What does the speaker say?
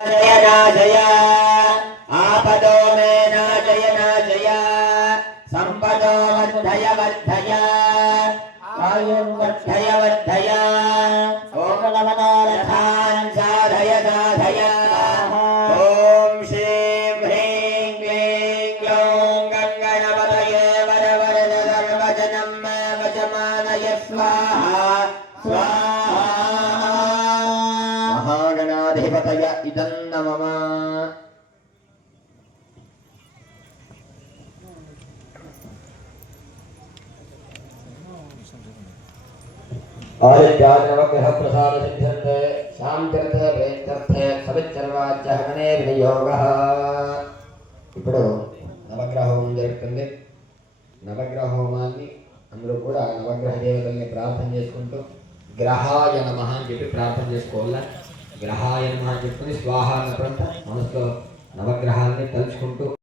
नाशय आपदो मे नाशय संपदो वर्धय आयुं वर्धय ओमनमनोरथान् साधय ओम श्रीं ह्रीं क्लीं ग्लौं गणपतये वरवरद सर्वजनं मे वशमानय स्वाहा महागणाधिपतय इदं नमः। नवग्रह प्रसाद सिद्ध्यर्थे शांत्यर्थे प्रेत्यर्थे सविच्छर्वाच्य हवने विनियोगः। ఇప్పుడు నవగ్రహ హోమం జరుగుతుంది. నవగ్రహ హోమాన్ని అందరూ కూడా నవగ్రహ దేవతల్ని ప్రార్థన చేసుకుంటూ గ్రహాయ నమః అని చెప్పి ప్రార్థన చేసుకోవాలి. గ్రహాయ నమః అని చెప్పుకొని స్వాహ అన్నప్పుడు మనసులో నవగ్రహాలని తలుచుకుంటూ